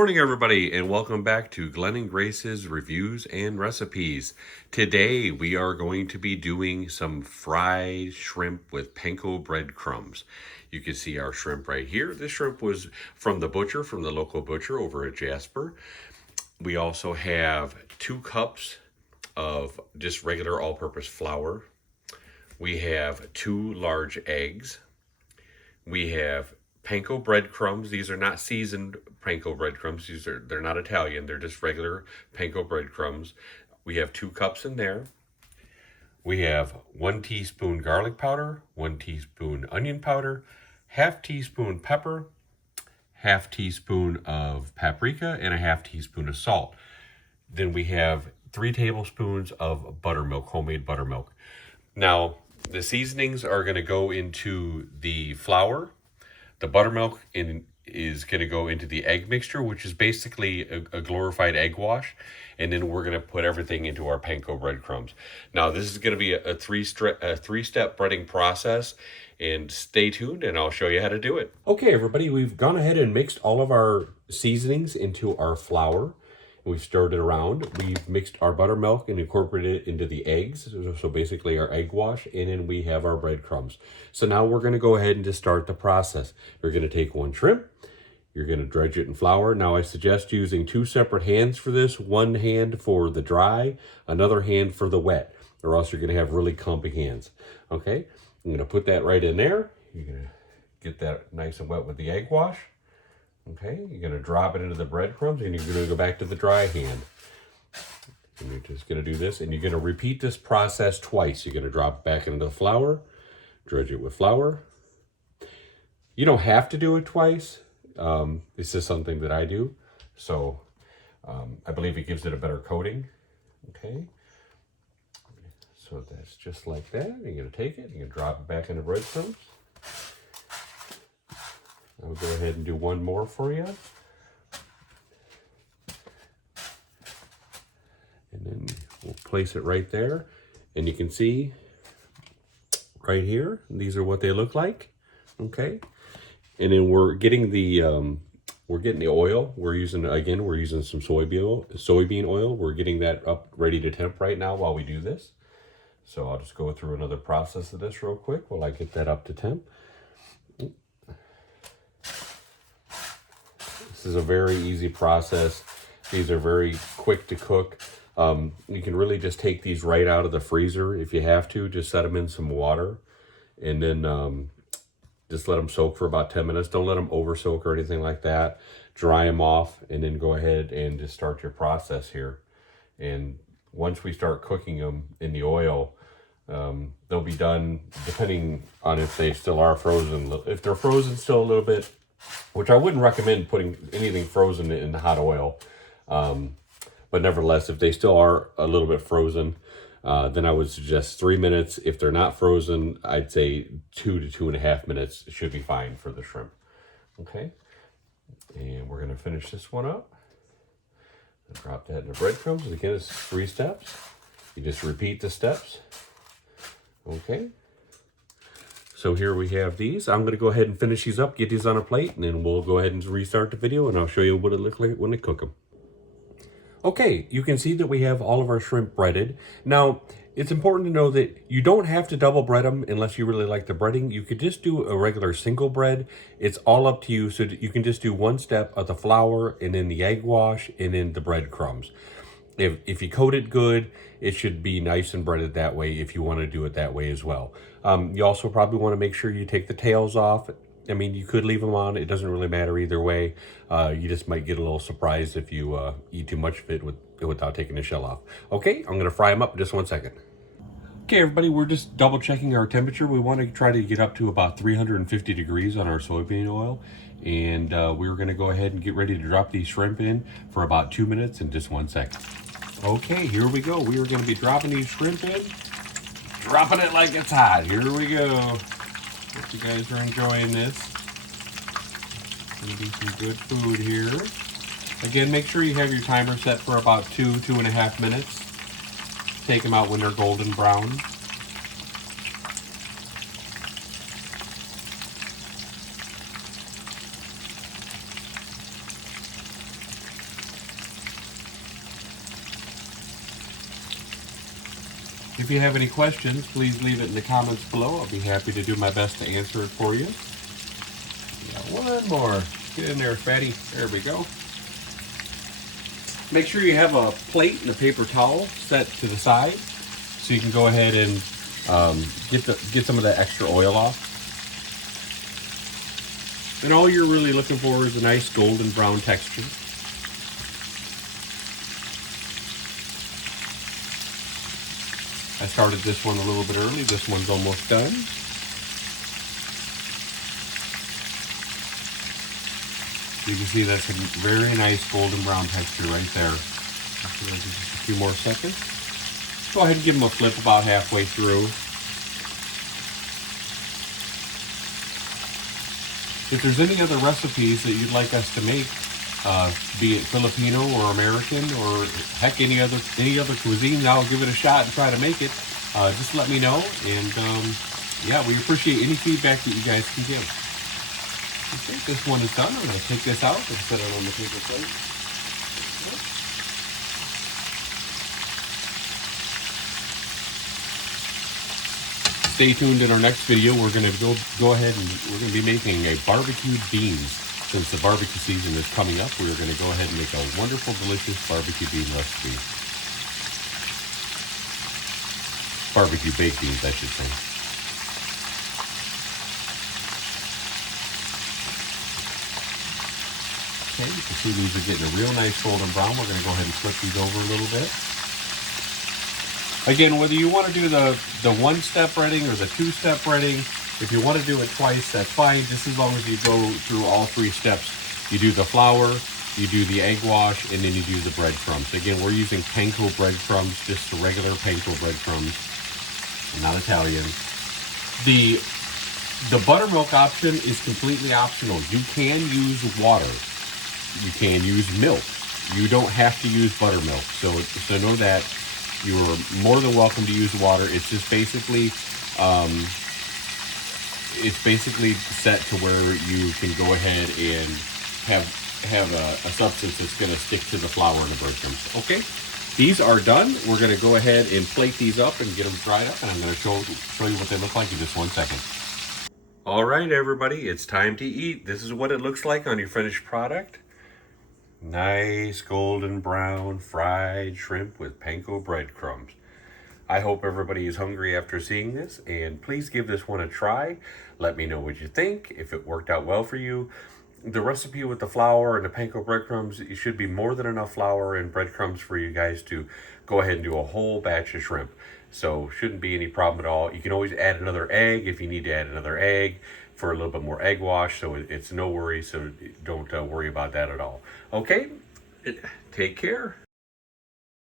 morning, everybody, and welcome back to Glenn and Grace's Reviews and Recipes. Today, we are going to be doing some fried shrimp with panko bread crumbs. You can see our shrimp right here. This shrimp was from the butcher, from the local butcher over at Jasper. We also have 2 cups of just regular all-purpose flour. We have 2 large eggs. We have panko breadcrumbs. These are not seasoned panko breadcrumbs. They're not Italian. They're just regular panko breadcrumbs. We have 2 cups in there. We have 1 teaspoon garlic powder, 1 teaspoon onion powder, ½ teaspoon pepper, ½ teaspoon of paprika, and ½ teaspoon of salt. Then we have 3 tablespoons of buttermilk, homemade buttermilk. Now, the seasonings are going to go into the flour. The buttermilk is going to go into the egg mixture, which is basically a glorified egg wash. And then we're going to put everything into our panko breadcrumbs. Now, this is going to be a three-step breading process. And stay tuned, and I'll show you how to do it. Okay, everybody, we've gone ahead and mixed all of our seasonings into our flour. We've stirred it around. We've mixed our buttermilk and incorporated it into the eggs. So basically our egg wash, and then we have our breadcrumbs. So now we're going to go ahead and just start the process. You're going to take 1 shrimp. You're going to dredge it in flour. Now I suggest using 2 separate hands for this. 1 hand for the dry, another hand for the wet, or else you're going to have really clumpy hands. Okay, I'm going to put that right in there. You're going to get that nice and wet with the egg wash. Okay, you're going to drop it into the breadcrumbs, and you're going to go back to the dry hand. And you're just going to do this, and you're going to repeat this process twice. You're going to drop it back into the flour, dredge it with flour. You don't have to do it twice. This is something that I do. So I believe it gives it a better coating. Okay, so that's just like that. You're going to take it, you're going to drop it back into breadcrumbs. I'll go ahead and do 1 more for you. And then we'll place it right there. And you can see right here, these are what they look like. Okay. And then we're getting the oil. We're using some soybean oil. We're getting that up ready to temp right now while we do this. So I'll just go through another process of this real quick while I get that up to temp. This is a very easy process. These are very quick to cook. You can really just take these right out of the freezer if you have to. Just set them in some water and then just let them soak for about 10 minutes. Don't let them over soak or anything like that. Dry them off and then go ahead and just start your process here. And once we start cooking them in the oil, they'll be done depending on if they still are frozen. If they're frozen still a little bit, which I wouldn't recommend putting anything frozen in hot oil. But nevertheless, if they still are a little bit frozen, then I would suggest 3 minutes. If they're not frozen, I'd say 2 to 2.5 minutes should be fine for the shrimp. Okay, and we're going to finish this one up. Drop that in the breadcrumbs. Again, it's 3 steps. You just repeat the steps. Okay. So here we have these. I'm going to go ahead and finish these up, get these on a plate, and then we'll go ahead and restart the video, and I'll show you what it looks like when I cook them. Okay, you can see that we have all of our shrimp breaded. Now, it's important to know that you don't have to double bread them unless you really like the breading. You could just do a regular single bread. It's all up to you, so that you can just do 1 step of the flour, and then the egg wash, and then the breadcrumbs. If you coat it good, it should be nice and breaded that way if you want to do it that way as well. You also probably want to make sure you take the tails off. I mean, you could leave them on. It doesn't really matter either way. You just might get a little surprised if you eat too much of it without taking the shell off. Okay, I'm going to fry them up in just 1 second. Okay, everybody, we're just double checking our temperature. We want to try to get up to about 350 degrees on our soybean oil. And we're going to go ahead and get ready to drop these shrimp in for about 2 minutes and just 1 second. Okay, here we go. We are going to be dropping these shrimp in. Dropping it like it's hot. Here we go. Hope you guys are enjoying this. Gonna be some good food here. Again, make sure you have your timer set for about 2.5 minutes. Take them out when they're golden brown. If you have any questions, please leave it in the comments below. I'll be happy to do my best to answer it for you. One more. Get in there, fatty. There we go. Make sure you have a plate and a paper towel set to the side so you can go ahead and get some of that extra oil off. And all you're really looking for is a nice golden brown texture. I started this one a little bit early. This one's almost done. You can see that's a very nice golden brown texture right there. Just a few more seconds. Go ahead and give them a flip about halfway through. If there's any other recipes that you'd like us to make, be it Filipino or American or heck any other cuisine, I'll give it a shot and try to make it. Just let me know, and yeah, we appreciate any feedback that you guys can give. Okay, this one is done. I'm going to take this out and set it on the paper plate. Stay tuned in our next video. We're going to go ahead and we're going to be making a barbecued beans. Since the barbecue season is coming up, we're going to go ahead and make a wonderful, delicious barbecue bean recipe. Barbecue baked beans, I should say. Okay, you can see these are getting a real nice golden brown. We're going to go ahead and flip these over a little bit. Again, whether you want to do the one-step breading or the two-step breading, if you want to do it twice, that's fine, just as long as you go through all three steps. You do the flour, you do the egg wash, and then you do the breadcrumbs. Again, we're using Panko breadcrumbs, just the regular Panko breadcrumbs, not Italian. The buttermilk option is completely optional. You can use water. You can use milk. You don't have to use buttermilk. So know that you're more than welcome to use water. It's just basically set to where you can go ahead and have a substance that's going to stick to the flour and the breadcrumbs. Okay, these are done. We're going to go ahead and plate these up and get them dried up, and I'm going to show you what they look like in just 1 second. All right, everybody, it's time to eat. This is what it looks like on your finished product. Nice golden brown fried shrimp with panko breadcrumbs. I hope everybody is hungry after seeing this, and please give this one a try. Let me know what you think, if it worked out well for you. The recipe with the flour and the panko breadcrumbs, it should be more than enough flour and breadcrumbs for you guys to go ahead and do a whole batch of shrimp. So shouldn't be any problem at all. You can always add another egg if you need to add another egg for a little bit more egg wash, so it's no worry, so don't worry about that at all. Okay, take care.